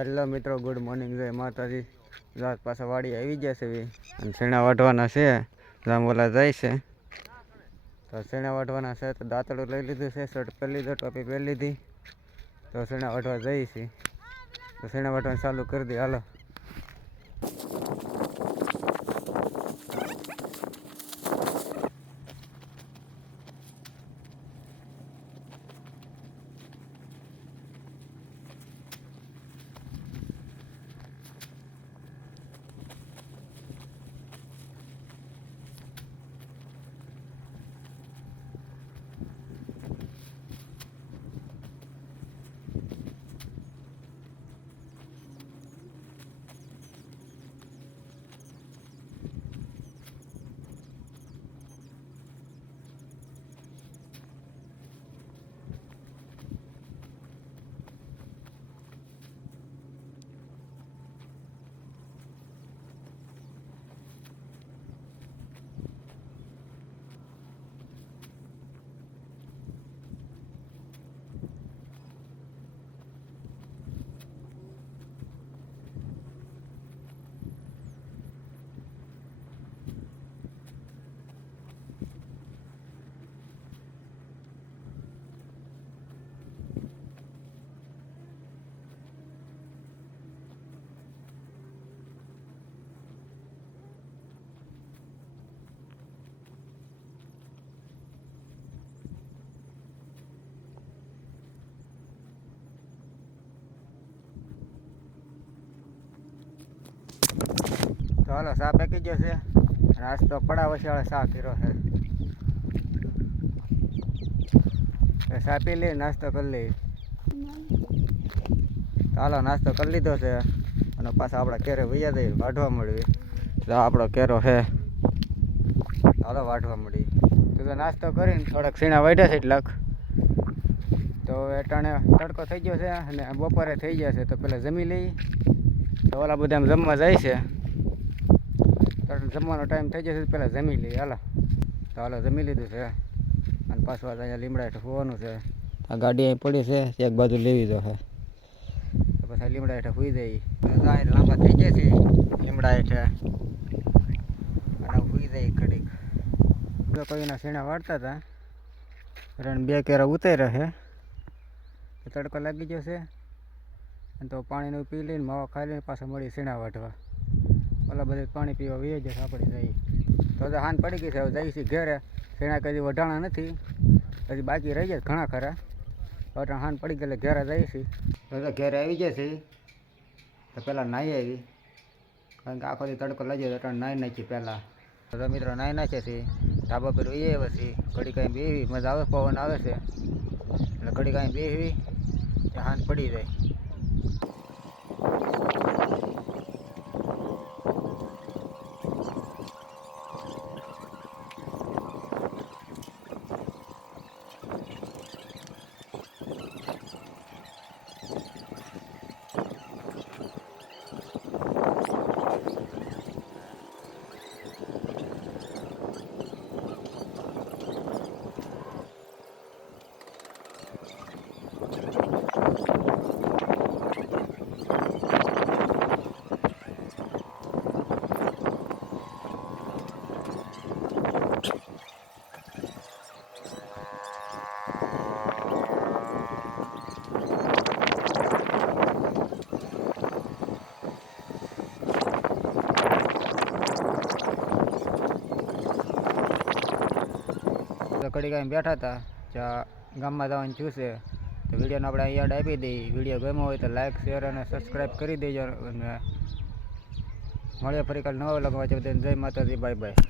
Hello મિત્રો, good morning. જય માતાજી. રાત પાછા વાડી આવી ગયા છે અને શેણા વાઢવાના છે. જાંબોલા જાય છે તો શેણા વાઢવાના છે. તો દાંતડું લઈ લીધું છે, શર્ટ પહેરી લીધો, ટોપી પહેરી લીધી. તો શેણા વાઢવા જઈએ છીએ. તો શેણા વાઢવાનું ચાલુ કરી દઈએ. હાલો. તો હાલો, ચા પેકી ગયો છે. નાસ્તો પડાવ છે, ચા કર્યો છે. ચા પી લઈ, નાસ્તો કરી લઈ. હાલો, નાસ્તો કરી લીધો છે અને પાછા આપણા કેરે વૈયા જઈ વાઢવા મળવી. તો આપણો કેરો છે. હાલો, વાઢવા મળી. તો નાસ્તો કરીને થોડાક સીણા વાઢ્યા છે એટલાક. તો એટાણે તડકો થઈ ગયો છે અને બપોરે થઈ ગયા છે. તો પેલા જમી લઈ. તો ઓલા બધા જમવા જાય છે. જમવાનો ટાઈમ થઈ જશે, પહેલાં જમી લઈએ. હાલો. તો હાલો, જમી લીધું છે અને પાછું અહીંયા લીમડા હેઠળ હોવાનું છે. આ ગાડી અહીં પડી છે, એક બાજુ લેવી તો છે. તો પછી લીમડા હેઠળ હોઈ જાય. લાંબા થઈ ગયા છે લીમડા હેઠળ અને હોઈ જાય ઘડીક. કોઈના સીણા વાળતા હતા અને બે કેરા ઉતાર્યા છે. તડકો લાગી ગયો છે અને તો પાણીનું પી લઈને માવા ખાઈ લઈને પાછા મળી સીણા વાઢવા. ઓલા બધે પાણી પીવા વીએ જશે આપણે જઈએ. તો હાન પડી ગઈ છે, હવે જઈએ છીએ ઘેરે. શેણા કદી વઢાણા નથી, હજી બાકી રહી જાય ઘણા ખરા. હવે હાન પડી ગયેલે ઘેરે જઈએ છીએ. તો ઘેરે આવી જાય છે. તો પહેલાં નાહી આવી, કારણ કે આખો દી તડકો લઈ જાય એટલે નાહી નાખી પહેલાં. તો મિત્રો નાહી નાખીએ છીએ. ધાબા પર વહીએ પછી ઘડી કાંઈ બેવી મજા આવે, પવન આવે છે એટલે ઘડી કાંઈ બેવી હાન પડી જાય. ઘડી કાંઈ બેઠા હતા, જ્યાં ગામમાં જવાનું થયું છે. તો વિડીયોને આપણે અહીં યાદ આપી દઈએ. વિડીયો ગમ્યો હોય તો લાઇક, શેર અને સબસ્ક્રાઈબ કરી દેજો. અને મળીએ ફરી કાલે નવા લગવા. જય માતાજી, બાય બાય.